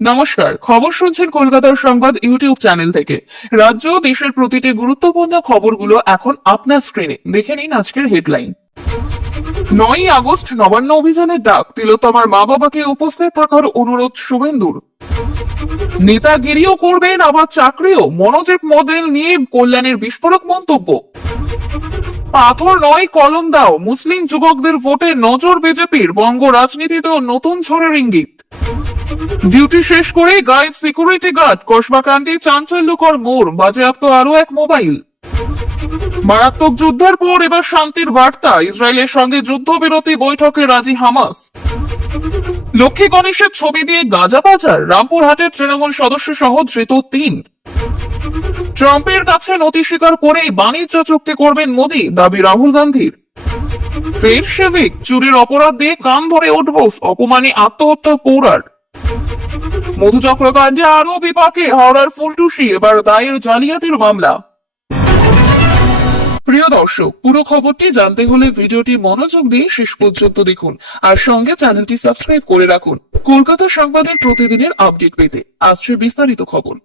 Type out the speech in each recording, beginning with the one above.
নমস্কার, খবর শুনছেন কলকাতার সংবাদ ইউটিউব চ্যানেল থেকে। রাজ্য ও দেশের প্রতিটি গুরুত্বপূর্ণ খবরগুলো এখন আপনার স্ক্রিনে। দেখে নিন আজকের হেডলাইন। 9ই আগস্ট নবান্ন অভিযানের ডাক, তিলোত্তমার মা বাবাকে উপস্থিত থাকার অনুরোধ শুভেন্দুর। নেতাগিরিও করবেন আবার চাকরিও, মনোজের মডেল নিয়ে কল্যাণের বিস্ফোরক মন্তব্য। পাথর নয় কলম দাও, মুসলিম যুবকদের ভোটে নজর বিজেপির, বঙ্গ রাজনীতিতেও নতুন ঝড়ের ইঙ্গিত। ডিউটি শেষ করে গায়েব সিকিউরিটি গার্ড, কসবাকাণ্ডে চাঞ্চল্যকর মোড়, বাজেয়াপ্ত আরো এক মোবাইল। মারাত্মক যুদ্ধের পর এবার শান্তির বার্তা, ইসরায়েলের সঙ্গে যুদ্ধবিরতি বৈঠকে রাজি হামাস। লক্ষ্মী গণেশের ছবি দিয়ে গাঁজা পাচার, রামপুরহাটের তৃণমূল সদস্য সহ ধৃত 3। ট্রাম্পের কাছে নথি স্বীকার করেই বাণিজ্য চুক্তি করবেন মোদী, দাবি রাহুল গান্ধীর। ফের সেবিক, চুরির অপরাধ দিয়ে কান ধরে উঠব, অপমানে আত্মহত্যা পৌরার। মধু চক্রকাণ্ডে আরো বিপাকে হাওড়ার ফুলটুসি, এবার দায়ের জালিয়াতির মামলা। প্রিয় দর্শক, পুরো খবরটি জানতে হলে ভিডিওটি মনোযোগ দিয়ে শেষ পর্যন্ত দেখুন আর সঙ্গে চ্যানেলটি সাবস্ক্রাইব করে রাখুন কলকাতা সংবাদের প্রতিদিনের আপডেট পেতে। আসছে বিস্তারিত খবর।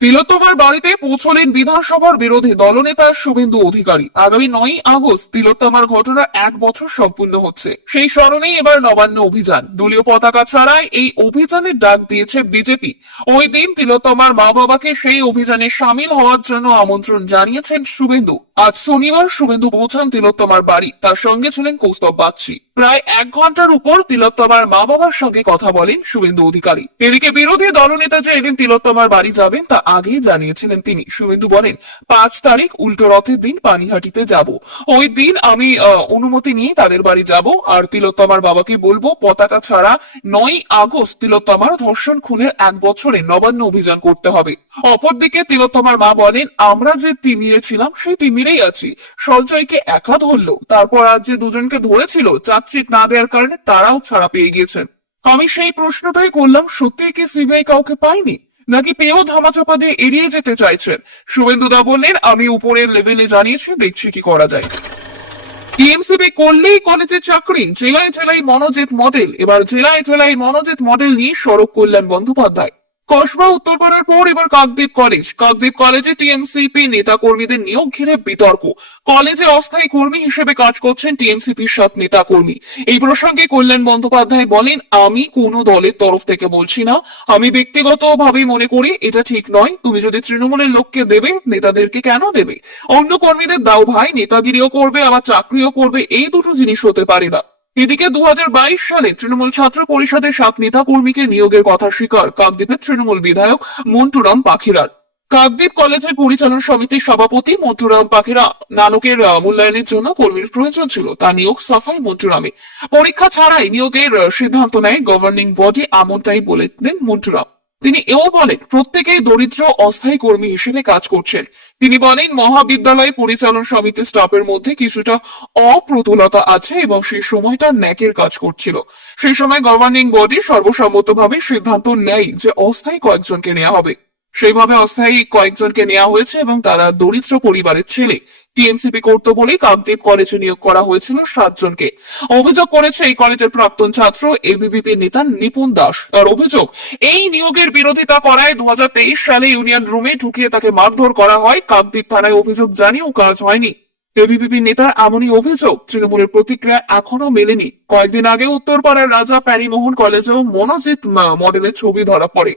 তিলোত্তমার বাড়িতে পৌঁছলেন বিধানসভার বিরোধী দলনেতা শুভেন্দু অধিকারী। আগামী 9ই আগস্ট তিলোত্তমার ঘটনার 1 বছর সম্পূর্ণ হচ্ছে। সেই স্মরণেই এবার নবান্ন অভিযান। দলীয় পতাকা ছাড়াই এই অভিযানের ডাক দিয়েছে বিজেপি। ওই দিন তিলোত্তমার মা বাবাকে সেই অভিযানে সামিল হওয়ার জন্য আমন্ত্রণ জানিয়েছেন শুভেন্দু। আজ শনিবার শুভেন্দু পৌঁছান তিলোত্তমার বাড়ি, তার সঙ্গে ছিলেন কৌস্তব বাগচি। প্রায় 1 ঘন্টার উপর তিলোত্তমার মা বাবার সঙ্গে কথা বলেন শুভেন্দু অধিকারী। এদিকে বিরোধী দলনেতা যে এদিন তিলোত্তমার বাড়ি যাবেন তা আগেই জানিয়েছিলেন তিনি। শুভেন্দু বলেন, 5 তারিখ উল্টো রথের দিন পানিহাটিতে যাব। ওই দিন আমি অনুমতি নিয়ে তাদের বাড়ি যাব আর তিলোত্তমার বাবাকে বলবো পতাকা ছাড়া 9ই আগস্ট তিলোত্তমার ধর্ষণ খুনের 1 বছরে নবান্ন অভিযান করতে হবে। অপরদিকে তিলোত্তমার মা বলেন, আমরা যে তিমিরে ছিলাম সেই তিমিরেই আছি। সঞ্জয়কে একা ধরলো, তারপর আজ যে দুজনকে ধরেছিল চার্জশিট না দেওয়ার কারণে তারাও ছাড়া পেয়ে গিয়েছেন। আমি সেই প্রশ্নটাই করলাম, সত্যি কি সিবিআই কাউকে পায়নি নাকি পেয়েও ধামাচাপা দিয়ে এড়িয়ে যেতে চাইছেন? শুভেন্দুদা বললেন, আমি উপরের লেভেলে জানিয়েছি, দেখছি কি করা যায়। টিএমসিপি করলেই কলেজের চাকরি, জেলায় জেলায় মনোজিৎ মডেল। এবার জেলায় জেলায় মনোজিৎ মডেল নিয়ে সড়ক কল্যাণ বন্দ্যোপাধ্যায়। কসবা উত্তরপাড়ার পর এবার কাকদ্বীপ কলেজ। কাকদ্বীপ কলেজে টিএমসিপি নেতা কর্মীদের নিয়োগ ঘিরে বিতর্ক। কলেজে অস্থায়ী কর্মী হিসেবে কাজ করছেন টিএমসিপির 7 নেতা কর্মী। এই প্রসঙ্গে কল্যাণ বন্দ্যোপাধ্যায় বলেন, আমি কোনো দলের তরফ থেকে বলছি না, আমি ব্যক্তিগতভাবে মনে করি এটা ঠিক নয়। তুমি যদি তৃণমূলের লোককে দেবে, নেতাদেরকে কেন দেবে? অন্য কর্মীদের দাও ভাই, নেতাগিরিও করবে আবার চাকরিও করবে, এই দুটো জিনিস হতে পারে না। এদিকে 2022 সালে তৃণমূল ছাত্র পরিষদের 7 নেতা কর্মীকে নিয়োগের কথা স্বীকার কাকদ্বীপের তৃণমূল বিধায়ক মন্টুরাম পাখিরার। কাকদ্বীপ কলেজের পরিচালন সমিতির সভাপতি মন্টুরাম পাখিরা নানকের মূল্যায়নের জন্য কর্মীর প্রয়োজন ছিল, তা নিয়োগ সাফাই মন্টুরামে। পরীক্ষা ছাড়াই নিয়োগের সিদ্ধান্ত নেয় গভর্নিং বডি, এমনটাই বলেন মন্টুরাম। তিনি এও বলেন, প্রত্যেকেই দরিদ্র অস্থায়ী কর্মী হিসেবে কাজ করছেন। তিনি বলেন, মহাবিদ্যালয় পরিচালন সমিতির স্টাফের মধ্যে কিছুটা অপ্রতুলতা আছে এবং সেই সময়টা ন্যাকের কাজ করছিল। সেই সময় গভর্নিং বডি সর্বসম্মতভাবে সিদ্ধান্ত নেয় যে অস্থায়ী কয়েকজনকে নেওয়া হবে। সেইভাবে অস্থায়ী কয়েকজনকে নেওয়া হয়েছে এবং তারা দরিদ্র পরিবারের ছেলে। টিএমসিপি করতো বলেই কাকদ্বীপ কলেজে নিয়োগ করা হয়েছিল 7 জনকে। অভিযোগ করেছে এই কলেজের প্রাক্তন ছাত্র এবিভিপি নেতা নিপুণ দাস। তার অভিযোগ, এই নিয়োগের বিরোধিতা করায় 2023 সালে ইউনিয়ন রুমে ঢুকিয়ে তাকে মারধর করা হয়। কাকদ্বীপ থানায় অভিযোগ জানিয়েও কাজ হয়নি। এবিভিপি নেতার এমনই অভিযোগ। তৃণমূলের প্রতিক্রিয়া এখনো মেলেনি। কয়েকদিন আগে উত্তরপাড়ার রাজা প্যারিমোহন কলেজেও মনোজিৎ মডেলের ছবি ধরা পড়ে।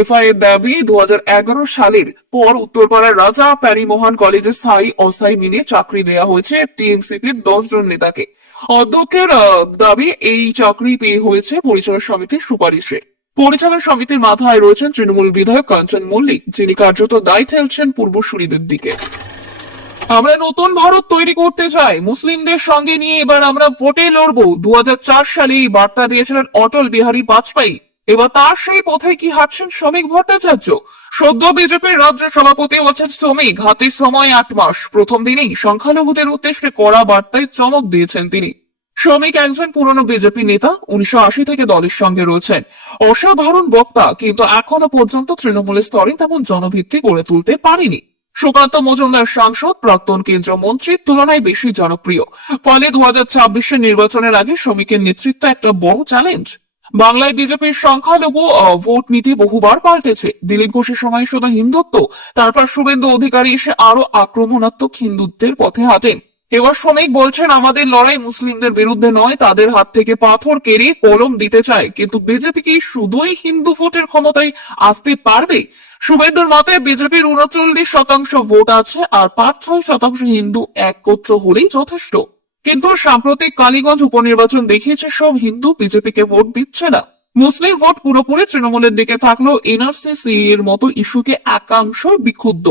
এফআই এর দাবি, 2011 সালের পর উত্তরপাড়ার রাজা প্যারিমোহন কলেজে স্থায়ী অস্থায়ী মিলিয়ে চাকরি দেওয়া হয়েছে টিএমসিপির 10 জন নেতাকে। অধ্যক্ষের দাবি, এই চাকরি পেয়ে হয়েছে পরিচালন সমিতির সুপারিশে। পরিচালন সমিতির মাথায় রয়েছেন তৃণমূল বিধায়ক কাঞ্চন মল্লিক, যিনি কার্যত দায় ঠেলছেন পূর্বসূরিদের দিকে। আমরা নতুন ভারত তৈরি করতে চাই, মুসলিমদের সঙ্গে নিয়ে এবার আমরা ভোটে লড়বো। 2004 সালে এই বার্তা দিয়েছিলেন অটল বিহারী বাজপেয়ী। এবার তার সেই পথে কি হাঁটছেন শ্রমিক ভট্টাচার্য। সদ্য বিজেপির রাজ্য সভাপতি হচ্ছেন শ্রমিক, হাতে সময় 8 মাস। প্রথম দিনেই সংখ্যালঘুদের উদ্দেশ্যে কড়া বার্তায় চমক দিয়েছেন তিনি। শ্রমিক একজন পুরনো বিজেপি নেতা, 1980 থেকে দলের সঙ্গে রয়েছেন। অসাধারণ বক্তা, কিন্তু এখনো পর্যন্ত তৃণমূলের স্তরে তেমন জনভিত্তি গড়ে তুলতে পারেনি। সুকান্ত মজুমদার সাংসদ, প্রাক্তন কেন্দ্রীয় মন্ত্রীর তুলনায় বেশি জনপ্রিয়। ফলে 2026 নির্বাচনের আগে শ্রমিকের নেতৃত্ব একটা বড় চ্যালেঞ্জ। বাংলায় বিজেপির সংখ্যালঘু ভোট নীতি বহুবার পাল্টেছে। দিলীপ ঘোষের সময় শুধু হিন্দুত্ব, তারপর শুভেন্দু অধিকারী এসে আরো আক্রমণাত্মক হিন্দুত্বের পথে হাঁটেন। এবার শ্রমিক বলছেন আমাদের লড়াই মুসলিমদের বিরুদ্ধে নয়, তাদের হাত থেকে পাথর কেড়ে কলম দিতে চায়। কিন্তু বিজেপি কি শুধুই হিন্দু ভোটের ক্ষমতায় আসতে পারবে? শুভেন্দুর মতে বিজেপির 39% ভোট আছে, আর 5-6% হিন্দু একত্র হলেই যথেষ্ট। কিন্তু সাম্প্রতিক কালীগঞ্জ উপনির্বাচন দেখিয়েছে সব হিন্দু বিজেপিকে ভোট দিচ্ছে না। মুসলিম ভোট পুরোপুরি তৃণমূলের দিকে থাকলেও এনআরসি এর মতো ইস্যুকে একাংশ বিক্ষুব্ধ।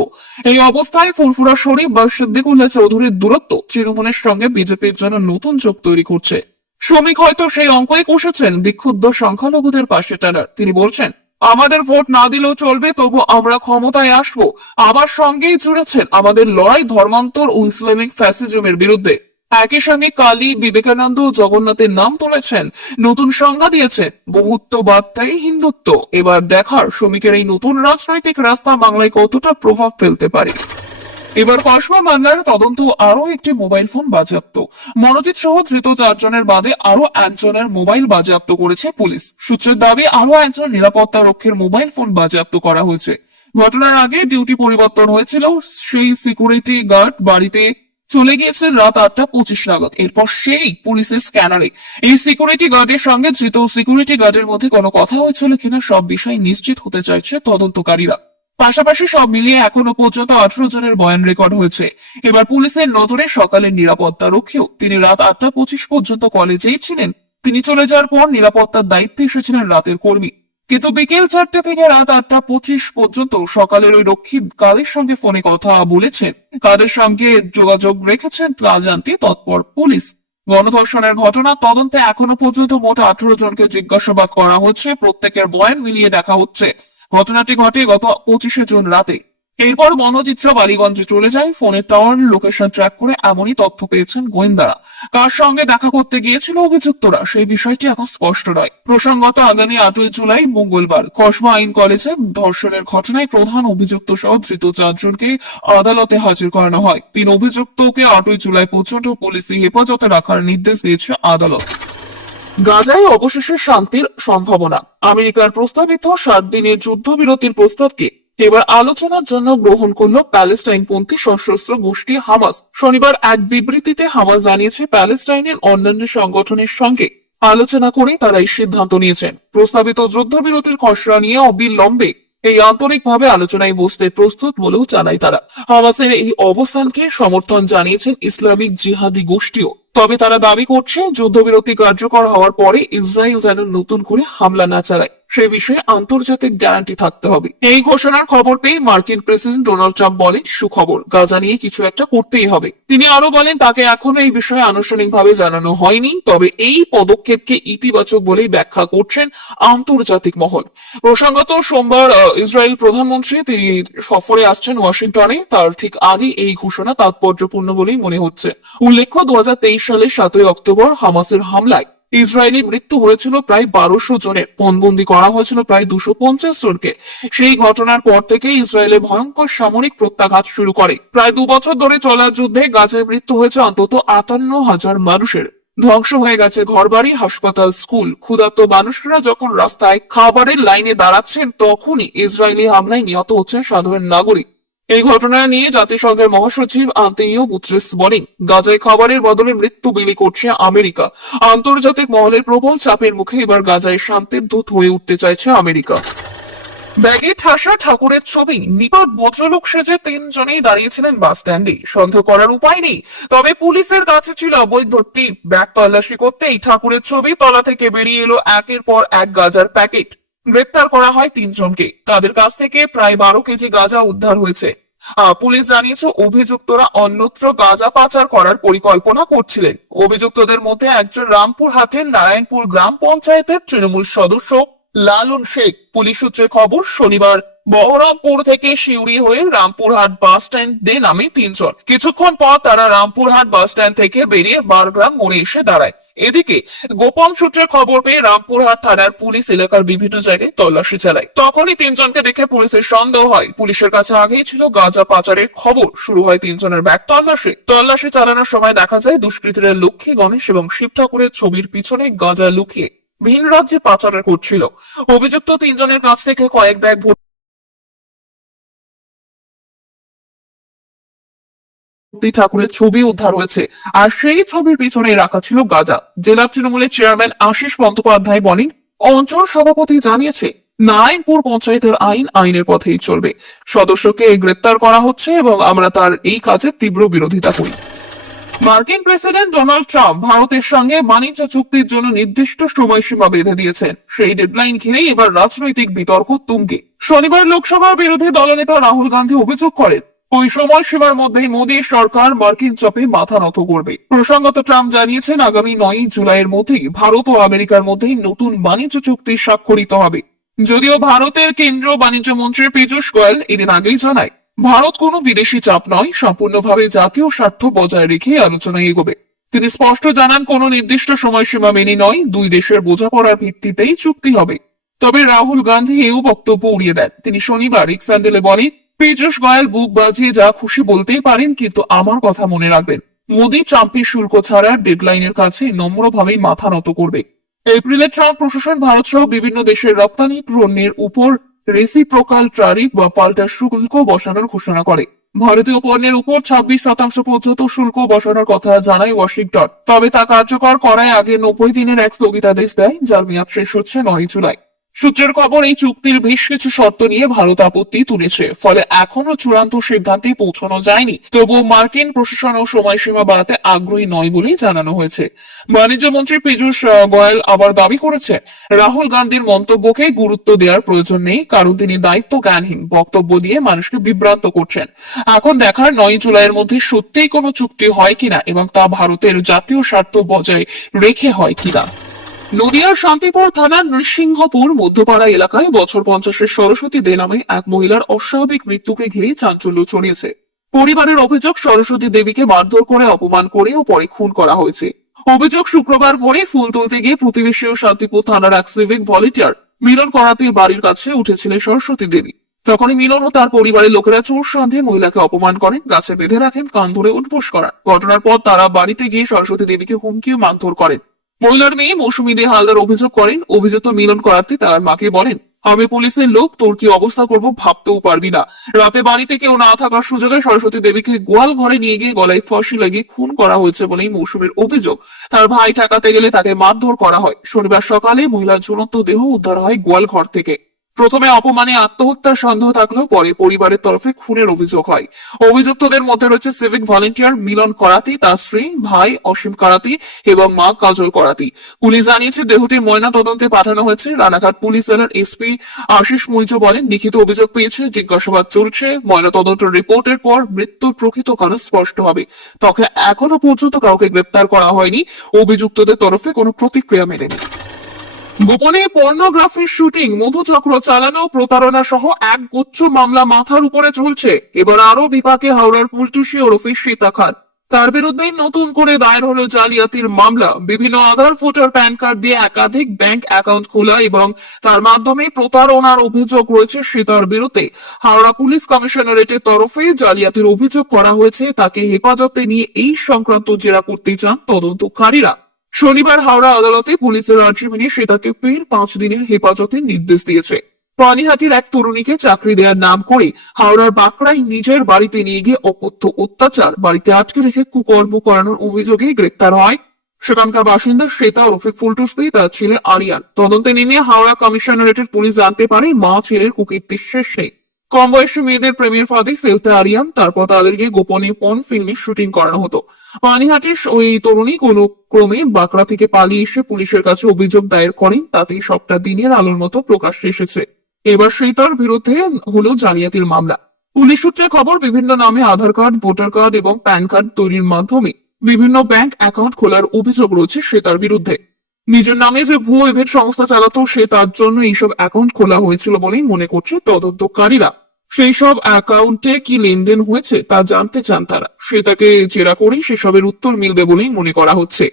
এই অবস্থায় ফুরফুরা শরীফ বা সিদ্দিকুল্লাহ চৌধুরীর দূরত্ব তৃণমূলের সঙ্গে বিজেপির জন্য নতুন যোগ তৈরি করছে। শ্রমিক হয়তো সেই অঙ্কই কষেছেন বিক্ষুব্ধ সংখ্যালঘুদের পাশে টানার। তিনি বলছেন আমাদের ভোট না দিলেও চলবে, তবু আমরা ক্ষমতায় আসবো। আবার সঙ্গেই জুড়েছেন আমাদের লড়াই ধর্মান্তর ও ইসলামিক ফ্যাসিজমের বিরুদ্ধে। একই সঙ্গে কালী, বিবেকানন্দ ও জগন্নাথের নাম তুলেছেন, নতুন সংজ্ঞা দিয়েছেন বহুত্ববাদটাই হিন্দুত্ব। এবার দেখার শ্রমিকের এই নতুন রাজনৈতিক রাস্তা বাংলায় কতটা প্রভাব ফেলতে পারে। এবার কসবা মামলার তদন্ত, আরো একটি মোবাইল ফোন বাজেয়াপ্ত। মনোজিৎ সহ ধৃত 4 জনের বাদে আরো একজনের মোবাইল বাজেয়াপ্ত করেছে পুলিশ। সূত্রের দাবি আরো একজন নিরাপত্তা রক্ষীর মোবাইল ফোন বাজেয়াপ্ত করা হয়েছে। ঘটনার আগে ডিউটি পরিবর্তন হয়েছিল। সেই সিকিউরিটি গার্ড বাড়িতে চলে গিয়েছে রাত 8:25 নাগাদ। এরপর সেই পুলিশের স্ক্যানারে এই সিকিউরিটি গার্ডের সঙ্গে ধৃত সিকিউরিটি গার্ডের মধ্যে কোনো কথা হয়েছিল কিনা সব বিষয় নিশ্চিত হতে চাইছে তদন্তকারীরা। পাশাপাশি সব মিলিয়ে এখনো পর্যন্ত 18 জনের বয়ান রেকর্ড হয়েছে। এবার পুলিশের নজরে সকালের নিরাপত্তা রক্ষীও। তিনি রাত 8:25 পর্যন্ত কলেজেই ছিলেন। তিনি চলে যাওয়ার পর নিরাপত্তার দায়িত্বে এসেছিলেন রাতের কর্মী। কিন্তু বিকেল 4টে থেকে রাত 8:25 পর্যন্ত সকালের ওই রক্ষী কাদের সঙ্গে ফোনে কথা বলেছেন, কাদের সঙ্গে যোগাযোগ রেখেছেন তা জানতে তৎপর পুলিশ। গণধর্ষণের ঘটনা তদন্তে এখনো পর্যন্ত মোট 18 জনকে জিজ্ঞাসাবাদ করা হচ্ছে। প্রত্যেকের বয়ান মিলিয়ে দেখা হচ্ছে। ঘটনাটি ঘটে গত 25 জুন রাতে। এরপর মনোজিৎরা বালিগঞ্জে চলে যায়। ফোনের টাওয়ার লোকেশন ট্র্যাক করে এমনই তথ্য পেয়েছেন গোয়েন্দারা। কার সঙ্গে দেখা করতে গিয়েছিল অভিযুক্তরা সেই বিষয়টি এখন স্পষ্ট নয়। প্রসঙ্গত আগামী 8 জুলাই মঙ্গলবার কসবা আইন কলেজে ধর্ষণের ঘটনায় প্রধান অভিযুক্ত সহ ধৃত 4 জনকে আদালতে হাজির করানো হয়। 3 অভিযুক্তকে 8 জুলাই পর্যন্ত পুলিশি হেফাজতে রাখার নির্দেশ দিয়েছে আদালত। গাজায় অবশেষে শান্তির সম্ভাবনা। আমেরিকার প্রস্তাবিত 7 দিনের যুদ্ধবিরতির প্রস্তাবকে এবার আলোচনার জন্য গ্রহণ করল প্যালেস্টাইনপন্থী সশস্ত্র গোষ্ঠী হামাস। শনিবার এক বিবৃতিতে হামাস জানিয়েছে প্যালেস্টাইনের অন্যান্য সংগঠনের সঙ্গে আলোচনা করে তারা এই সিদ্ধান্ত নিয়েছেন। প্রস্তাবিত যুদ্ধবিরতির খসড়া নিয়ে অবিলম্বে এই আন্তরিকভাবে আলোচনায় বসতে প্রস্তুত বলেও জানায় তারা। হামাসের এই অবস্থানকে সমর্থন জানিয়েছেন ইসলামিক জিহাদি গোষ্ঠীও। তবে তারা দাবি করছে যুদ্ধবিরতি কার্যকর হওয়ার পরে ইসরায়েল যেন নতুন করে হামলা না চালায় সে বিষয়ে আন্তর্জাতিক গ্যারান্টি থাকতে হবে। এই ঘোষণার খবর পেয়ে মার্কিন প্রেসিডেন্ট ডোনাল্ড ট্রাম্প বলেন সুখবর, গাজা নিয়ে কিছু একটা করতেই হবে। তিনি আরো বলেন তাকে এখনো এই বিষয়ে আনুষ্ঠানিকভাবে জানানো হয়নি, তবে এই পদক্ষেপকে ইতিবাচক বলেই ব্যাখ্যা করছেন আন্তর্জাতিক মহল। প্রসঙ্গত সোমবার ইসরায়েল প্রধানমন্ত্রী তিনি সফরে আসছেন ওয়াশিংটনে। তার ঠিক আগে এই ঘোষণা তাৎপর্যপূর্ণ বলেই মনে হচ্ছে। উল্লেখ্য 2023 সালের 7 অক্টোবর হামাসের হামলায় ইসরায়েলি মৃত্যু হয়েছিল প্রায় 1200 জনের, পণবন্দি করা হয়েছিল প্রায় 250 জনকে। সেই ঘটনার পর থেকে ইসরায়েলে ভয়ঙ্কর সামরিক প্রত্যাঘাত শুরু করে। প্রায় 2 বছর ধরে চলা যুদ্ধে গাজায় মৃত্যু হয়েছে অন্তত 58,000 মানুষের। ধ্বংস হয়ে গেছে ঘরবাড়ি, হাসপাতাল, স্কুল। ক্ষুধার্ত মানুষরা যখন রাস্তায় খাবারের লাইনে দাঁড়াচ্ছেন তখনই ইসরায়েলি হামলায় নিহত হচ্ছেন সাধারণ নাগরিক। এই ঘটনা নিয়ে জাতিসংঘের মহাসচিব আন্তোনিও গুতেরেস বলেন গাজায় খাবারের বদলে মৃত্যু বিলি করছে আমেরিকা। আন্তর্জাতিক মহলের প্রবল চাপের মুখে এবার গাজায় শান্তির দূত হয়ে উঠতে চাইছে আমেরিকা। ব্যাগে ঠাসা ঠাকুরের ছবি, নিপাত ভদ্রলোক সেজে 3 জনেই দাঁড়িয়েছিলেন বাস স্ট্যান্ডে। সন্দেহ করার উপায় নেই, তবে পুলিশের কাছে ছিল অবৈধ টিপ। ব্যাগ তল্লাশি করতেই ঠাকুরের ছবি তলা থেকে বেরিয়ে এলো একের পর এক গাজার প্যাকেট। গ্রেপ্তার করা হয় 3 জনকে। তাদের কাছ থেকে প্রায় 12 কেজি গাঁজা উদ্ধার হয়েছে। পুলিশ জানিয়েছে অভিযুক্তরা অন্যত্র গাঁজা পাচার করার পরিকল্পনা করছিলেন। অভিযুক্তদের মধ্যে একজন রামপুরহাটের নারায়ণপুর গ্রাম পঞ্চায়েতের তৃণমূল সদস্য লালন শেখ। পুলিশ সূত্রে খবর শনিবার বহরমপুর থেকে শিউরি হয়ে রামপুরহাট বাস স্ট্যান্ডে নামে 3 জন। কিছুক্ষণ পর তারা রামপুরহাট বাস স্ট্যান্ড থেকে বেরিয়ে বারগ্রাম মোড়ে এসে দাঁড়ায়। এদিকে গোপন সূত্রে খবর পেয়ে রামপুরহাট থানার পুলিশ এলাকার বিভিন্ন জায়গায় তল্লাশি চালায়। তখনই 3 জনকে দেখে পুলিশের সন্দেহ হয়। পুলিশের কাছে আগেই ছিল গাঁজা পাচারের খবর। শুরু হয় 3 জনের ব্যাগ তল্লাশি চালানোর সময় দেখা যায় দুষ্কৃতীরা লক্ষ্মী, গণেশ এবং শিব ঠাকুরের ছবির পিছনে গাঁজা লুকিয়ে ভিন রাজ্যে পাচার করছিল। অভিযুক্ত তিনজনের কাছ থেকে কয়েক ব্যাগ ভর্তি ঠাকুরের ছবি উদ্ধার হয়েছে, আর সেই ছবির পিছনে রাখা ছিল গাঁজা। জেলা তৃণমূলের চেয়ারম্যান আশিস বন্দ্যোপাধ্যায় বলেন, অঞ্চল সভাপতি জানিয়েছে নারায়ণপুর পঞ্চায়েতের আইন আইনের পথেই চলবে। সদস্যকে গ্রেপ্তার করা হচ্ছে এবং আমরা তার এই কাজের তীব্র বিরোধিতা করি। মার্কিন প্রেসিডেন্ট ডোনাল্ড ট্রাম্প ভারতের সঙ্গে বাণিজ্য চুক্তির জন্য নির্দিষ্ট সময়সীমা বেঁধে দিয়েছেন। সেই ডেডলাইন ঘিরেই এবার রাজনৈতিক বিতর্ক তুঙ্গে। শনিবার লোকসভার বিরোধী দলনেতা রাহুল গান্ধী অভিযোগ করেন, ওই সময়সীমার মধ্যেই মোদী সরকার মার্কিন চাপে মাথা নত করবে। প্রসঙ্গত ট্রাম্প জানিয়েছেন, আগামী 9 জুলাইয়ের মধ্যেই ভারত ও আমেরিকার মধ্যেই নতুন বাণিজ্য চুক্তি স্বাক্ষরিত হবে। যদিও ভারতের কেন্দ্রীয় বাণিজ্য মন্ত্রী পীযূষ গোয়েল এদিন আগেই জানায়, ভারত কোনো বিদেশি চাপ নয়, সম্পূর্ণভাবে জাতীয় স্বার্থ বজায় রেখে আলোচনায় এগোবে। তিনি স্পষ্ট জানান, কোনো নির্দিষ্ট সময়সীমা মেনে নয়, দুই দেশের বোঝাপড়ার ভিত্তিতেই চুক্তি হবে। তবে রাহুল গান্ধী এও বক্তব্য উড়িয়ে দেন। তিনি শনিবার এক্স হ্যান্ডেলে বলেন, পীযূষ গোয়েল বুক বাজিয়ে যা খুশি বলতেই পারেন, কিন্তু আমার কথা মনে রাখবেন, মোদী ট্রাম্পের শুল্ক ছাড়ার ডেডলাইনের কাছে নম্রভাবেই মাথা নত করবে। এপ্রিলে ট্রাম্প প্রশাসন ভারত সহ বিভিন্ন দেশের রপ্তানি পণ্যের উপর রেসিপ্রোকাল ট্যারিফ বা পাল্টা শুল্ক বসানোর ঘোষণা করে। ভারতীয় পণ্যের উপর 26% পর্যন্ত শুল্ক বসানোর কথা জানায় ওয়াশিংটন। তবে তা কার্যকর করায় আগে 90 দিনের এক স্থগিতাদেশ দেয়, যার মেয়াদ শেষ হচ্ছে 9 জুলাই। সূত্রের খবর, এই চুক্তির বেশ কিছু শর্ত নিয়ে ভারত আপত্তি তুলেছে, ফলে এখনো চূড়ান্ত সিদ্ধান্তে পৌঁছানো যায়নি। তবুও মার্কিন প্রশাসন ও সময়সীমা বাড়াতে আগ্রহী নয় বলেই জানানো হয়েছে। বাণিজ্য মন্ত্রী পীযূষ গোয়েল আবার দাবি করেছে, রাহুল গান্ধীর মন্তব্যকে গুরুত্ব দেওয়ার প্রয়োজন নেই, কারণ তিনি দায়িত্ব জ্ঞানহীন বক্তব্য দিয়ে মানুষকে বিভ্রান্ত করছেন। এখন দেখার 9 জুলাইয়ের মধ্যে সত্যিই কোনো চুক্তি হয় কিনা এবং তা ভারতের জাতীয় স্বার্থ বজায় রেখে হয় কিনা। নদিয়ার শান্তিপুর থানার নৃসিংহপুর মধ্যপাড়া এলাকায় বছর 50-এর সরস্বতী দে নামে এক মহিলার অস্বাভাবিক মৃত্যুকে ঘিরে চাঞ্চল্য ছড়িয়েছে। পরিবারের অভিযোগ, সরস্বতী দেবীকে মারধর করে, অপমান করে ও পরে খুন করা হয়েছে। অভিযোগ, শুক্রবার ভোরে ফুল তুলতে গিয়ে প্রতিবেশী ও শান্তিপুর থানার এক সিভিক ভলেন্টিয়ার মিলন করাতের বাড়ির কাছে উঠেছিলেন সরস্বতী দেবী। তখনই মিলন ও তার পরিবারের লোকেরা চোর সন্দেহে মহিলাকে অপমান করেন, গাছে বেঁধে রাখেন, কান ধরে উঠবোস করান। ঘটনার পর তারা বাড়িতে গিয়ে সরস্বতী দেবীকে হুমকি ও মারধর করেন। মহিলার মেয়ে মৌসুমী দে হালদার অভিযোগ করেন, অভিযুক্ত মিলন করার্থী তার মাকে বলেন, আমি পুলিশের লোক, তোর কি অবস্থা করবো ভাবতেও পারবি না। রাতে বাড়িতে কেউ না থাকার সুযোগে সরস্বতী দেবীকে গোয়াল ঘরে নিয়ে গিয়ে গলায় ফাঁসি লাগিয়ে খুন করা হয়েছে বলেই মৌসুমীর অভিযোগ। তার ভাই ঠেকাতে গেলে তাকে মারধর করা হয়। শনিবার সকালে মহিলার ঝুলন্ত দেহ উদ্ধার হয় গোয়াল ঘর থেকে। প্রথমে অপমানে আত্মহত্যার সন্দেহ থাকলেও পরে পরিবারের তরফে খুনের অভিযোগ হয়। অভিযুক্তদের মধ্যে রয়েছে সিভিক ভলেন্টিয়ার মিলন করাতি, তার স্ত্রী, ভাই অসীম করাতি এবং মা কাজল করাতি। পুলিশ জানিয়েছে, দেহটি ময়না তদন্তে পাঠানো হয়েছে। রানাঘাট পুলিশ জেলার এসপি আশিস মুইজ বলেন, লিখিত অভিযোগ পেয়েছে, জিজ্ঞাসাবাদ চলছে। ময়না তদন্ত রিপোর্টের পর মৃত্যুর প্রকৃত কারণ স্পষ্ট হবে। তবে এখনো পর্যন্ত কাউকে গ্রেপ্তার করা হয়নি। অভিযুক্তদের তরফে কোনো প্রতিক্রিয়া মেলেনি। গোপনে পর্নোগ্রাফির শুটিং, মধুচক্র চালানো, প্রতারণা সহ এক গুচ্ছ মামলা মাথার উপরে চলছে। এবার আরো বিপাকে হাওড়ার ফুলটুসি ওরফে সীতা খান। তার বিরুদ্ধে নতুন করে দায়ের হলো জালিয়াতির মামলা। বিভিন্ন আধার, ভোটার, প্যান কার্ড দিয়ে একাধিক ব্যাংক অ্যাকাউন্ট খোলা এবং তার মাধ্যমে প্রতারণার অভিযোগ রয়েছে সীতার বিরুদ্ধে। হাওড়া পুলিশ কমিশনারেটের তরফে জালিয়াতির অভিযোগ করা হয়েছে। তাকে হেফাজতে নিয়ে এই সংক্রান্ত জেরা করতে চান তদন্তকারীরা। শনিবার হাওড়া আদালতে পুলিশের আর্জি মেনে সীতাকে ফের 5 দিনের হেফাজতের নির্দেশ দিয়েছে। পানিহাটির এক তরুণীকে চাকরি দেওয়ার নাম করে হাওড়ার বাঁকড়ায় নিজের বাড়িতে নিয়ে গিয়ে অকথ্য অত্যাচার, বাড়িতে আটকে রেখে কুকর্ম করানোর অভিযোগে গ্রেপ্তার হয় সেখানকার বাসিন্দা শ্বেতা ওরফে ফুলটুসি, তার ছেলে আরিয়ান। তদন্তে নেমে হাওড়া কমিশনারেটের পুলিশ জানতে পারে, মা ছেলের কুকীর্তির শেষ নেই। কম বয়সী মেয়েদের প্রেমের ফাঁদে ফেলতে আরিয়ান, তারপর তাদেরকে গোপনে পর্ন ফিল্মের শুটিং করানো হতো। পানিহাটির ওই তরুণী কোনো ক্রমে বাঁকড়া থেকে পালিয়ে এসে পুলিশের কাছে অভিযোগ দায়ের করেন। তাতেই সবটা দিনের আলোর মতো প্রকাশ্যে এসেছে। এবার সীতার বিরুদ্ধে হলো জালিয়াতির মামলা। পুলিশ সূত্রে খবর, বিভিন্ন নামে আধার কার্ড, ভোটার কার্ড এবং প্যান কার্ড তৈরির মাধ্যমে বিভিন্ন ব্যাংক অ্যাকাউন্ট খোলার অভিযোগ রয়েছে সীতার বিরুদ্ধে। নিজের নামে যে ভুয়ো ইভেন্ট সংস্থা চালাতো, সে তার জন্য এইসব অ্যাকাউন্ট খোলা হয়েছিল বলেই মনে করছে তদন্তকারীরা। সেই সব অ্যাকাউন্টে কি লেনদেন হয়েছে তা জানতে চান তারা। সেটাকে জেরা করেই সেসবের উত্তর মিলবে বলেই মনে করা হচ্ছে।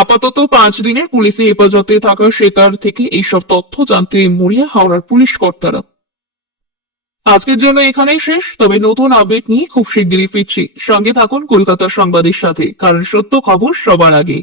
আপাতত 5 দিনের পুলিশি হেফাজতে থাকা শ্বেতার থেকে এইসব তথ্য জানতে মরিয়া হাওড়ার পুলিশ কর্তারা। আজকের জন্য এখানেই শেষ, তবে নতুন আপডেট নিয়ে খুব শিগগিরই ফিরছি। সঙ্গে থাকুন কলকাতা সংবাদের সাথে, কারণ সত্য খবর সবার আগে।